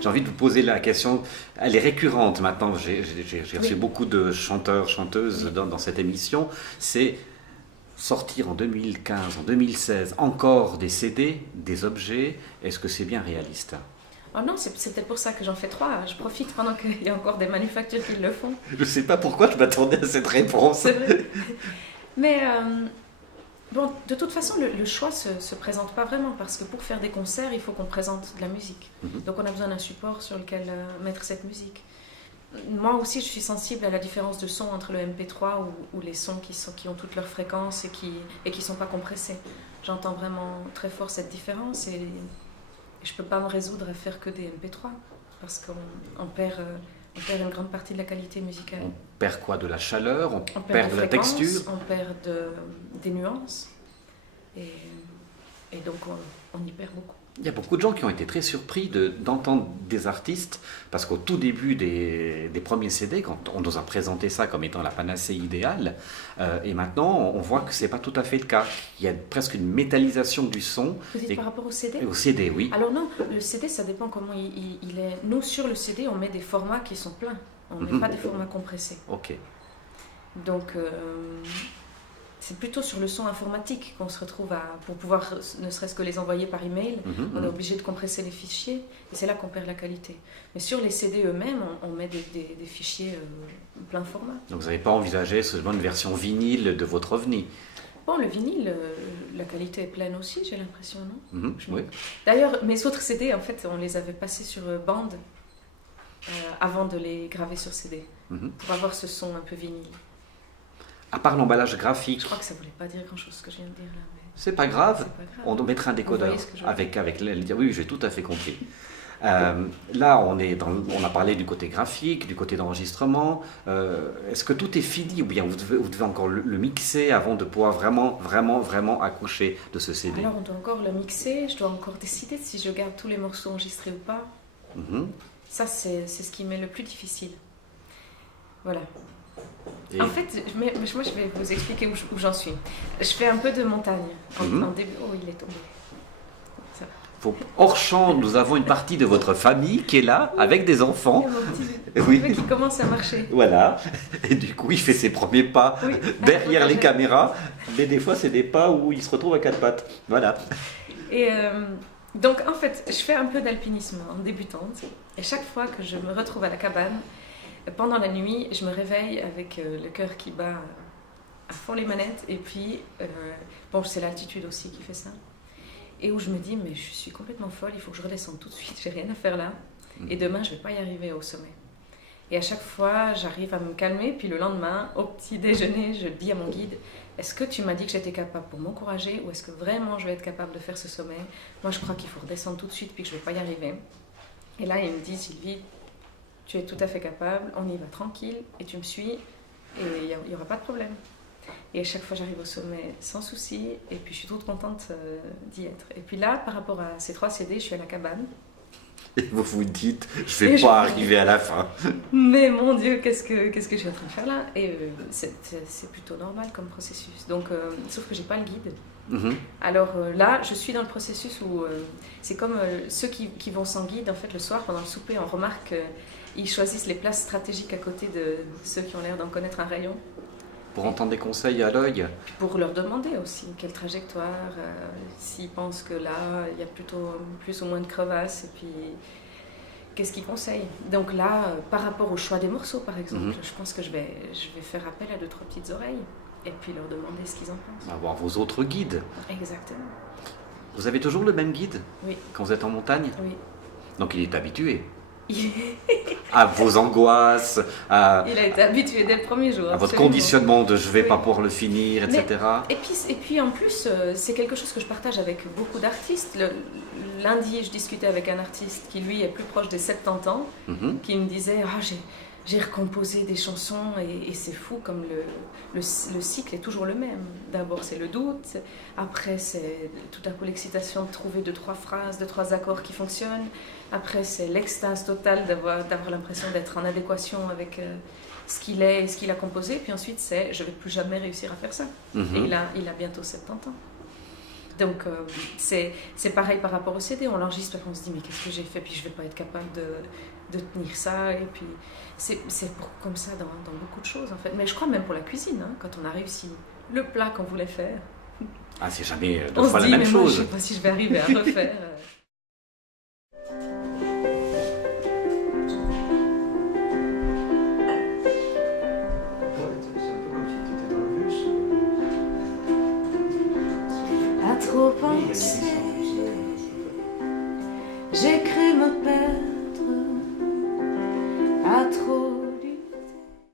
J'ai envie de vous poser la question, elle est récurrente maintenant, j'ai reçu beaucoup de chanteurs, chanteuses dans cette émission, c'est sortir en 2015, en 2016, encore des CD, des objets, est-ce que c'est bien réaliste? Oh non, c'est peut-être pour ça que j'en fais 3. Je profite pendant qu'il y a encore des manufactures qui le font. Je ne sais pas pourquoi je m'attendais à cette réponse. C'est vrai. Mais bon, de toute façon, le choix se présente pas vraiment parce que pour faire des concerts, il faut qu'on présente de la musique. Donc on a besoin d'un support sur lequel mettre cette musique. Moi aussi, je suis sensible à la différence de son entre le MP3 ou les sons qui ont toutes leurs fréquences et qui sont pas compressés. J'entends vraiment très fort cette différence et je peux pas me résoudre à faire que des MP3 parce qu'on perd une grande partie de la qualité musicale. On perd quoi? De la chaleur? On perd de la fréquences, texture? on perd des nuances et donc on y perd beaucoup. Il y a beaucoup de gens qui ont été très surpris d'entendre des artistes, parce qu'au tout début des premiers CD, quand on nous a présenté ça comme étant la panacée idéale, et maintenant on voit que ce n'est pas tout à fait le cas. Il y a presque une métallisation du son. Vous dites par rapport au CD? Au CD, oui. Alors non, le CD, ça dépend comment il est. Nous, sur le CD, on met des formats qui sont pleins. On ne met pas des formats compressés. Ok. Donc, c'est plutôt sur le son informatique qu'on se retrouve pour pouvoir ne serait-ce que les envoyer par email, on est obligé de compresser les fichiers et c'est là qu'on perd la qualité. Mais sur les CD eux-mêmes, on met des fichiers plein format. Donc vous n'avez pas envisagé seulement une version vinyle de votre OVNI? Bon, le vinyle, la qualité est pleine aussi, j'ai l'impression, non? Oui. D'ailleurs, mes autres CD, en fait, on les avait passés sur bande avant de les graver sur CD, pour avoir ce son un peu vinyle. À part l'emballage graphique. Je crois que ça ne voulait pas dire grand-chose ce que je viens de dire là. Mais... C'est pas grave. C'est pas grave. On mettra un décodeur avec oui, j'ai tout à fait compris. Là, on a parlé du côté graphique, du côté d'enregistrement. Est-ce que tout est fini ou bien vous devez encore le mixer avant de pouvoir vraiment accoucher de ce CD? Alors, on doit encore le mixer. Je dois encore décider si je garde tous les morceaux enregistrés ou pas. Ça, c'est ce qui m'est le plus difficile. Voilà. Et... En fait, moi, je vais vous expliquer où j'en suis. Je fais un peu de montagne. En début... Oh, il est tombé. Ça. Hors champ, nous avons une partie de votre famille qui est là, avec des enfants. Il y a mon petit qui commence à marcher. Voilà. Et du coup, il fait ses premiers pas derrière les caméras. Mais des fois, c'est des pas où il se retrouve à quatre pattes. Voilà. Et donc, en fait, je fais un peu d'alpinisme en débutante. Et chaque fois que je me retrouve à la cabane, pendant la nuit, je me réveille avec le cœur qui bat à fond les manettes. Et puis, bon, c'est l'altitude aussi qui fait ça. Et où je me dis, mais je suis complètement folle, il faut que je redescende tout de suite, j'ai rien à faire là. Et demain, je ne vais pas y arriver au sommet. Et à chaque fois, j'arrive à me calmer. Puis le lendemain, au petit déjeuner, je dis à mon guide, est-ce que tu m'as dit que j'étais capable pour m'encourager ou est-ce que vraiment je vais être capable de faire ce sommet? Moi, je crois qu'il faut redescendre tout de suite puis que je ne vais pas y arriver. Et là, il me dit, Sylvie, tu es tout à fait capable, on y va tranquille et tu me suis et il n'y aura pas de problème. Et à chaque fois, j'arrive au sommet sans souci et puis je suis toute contente d'y être. Et puis là, par rapport à ces 3 CD, je suis à la cabane. Et vous vous dites, je ne vais pas arriver à la fin. Mais mon Dieu, qu'est-ce que je suis en train de faire là? Et c'est plutôt normal comme processus. Donc, sauf que je n'ai pas le guide. Alors là, je suis dans le processus où c'est comme ceux qui vont sans guide, en fait, le soir, pendant le souper, on remarque qu'ils choisissent les places stratégiques à côté de ceux qui ont l'air d'en connaître un rayon. Pour entendre des conseils à l'œil. Puis pour leur demander aussi quelle trajectoire, s'ils pensent que là, il y a plutôt plus ou moins de crevasses, et puis qu'est-ce qu'ils conseillent. Donc là, par rapport au choix des morceaux, par exemple, je pense que je vais faire appel à 2-3 petites oreilles. Et puis leur demander ce qu'ils en pensent. Avoir vos autres guides. Exactement. Vous avez toujours le même guide? Oui. Quand vous êtes en montagne? Oui. Donc il est habitué à vos angoisses, Il a été habitué dès le premier jour. À votre conditionnement de je vais pas pouvoir le finir, etc. Et puis en plus, c'est quelque chose que je partage avec beaucoup d'artistes. Lundi, je discutais avec un artiste qui lui est plus proche des 70 ans, qui me disait j'ai recomposé des chansons et c'est fou comme le cycle est toujours le même. D'abord c'est le doute, après c'est tout à coup l'excitation de trouver 2-3 phrases, 2-3 accords qui fonctionnent, après c'est l'extase totale d'avoir l'impression d'être en adéquation avec ce qu'il est et ce qu'il a composé. Puis ensuite, c'est je ne vais plus jamais réussir à faire ça. Et il a bientôt 70 ans. Donc, c'est pareil par rapport au CD. On l'enregistre, on se dit, mais qu'est-ce que j'ai fait? Puis je ne vais pas être capable de tenir ça. Et puis, c'est comme ça dans beaucoup de choses, en fait. Mais je crois même pour la cuisine, hein, quand on a réussi le plat qu'on voulait faire. Ah, c'est jamais deux On fois se la dit, même mais moi, chose. je ne sais pas si je vais arriver à refaire. À trop penser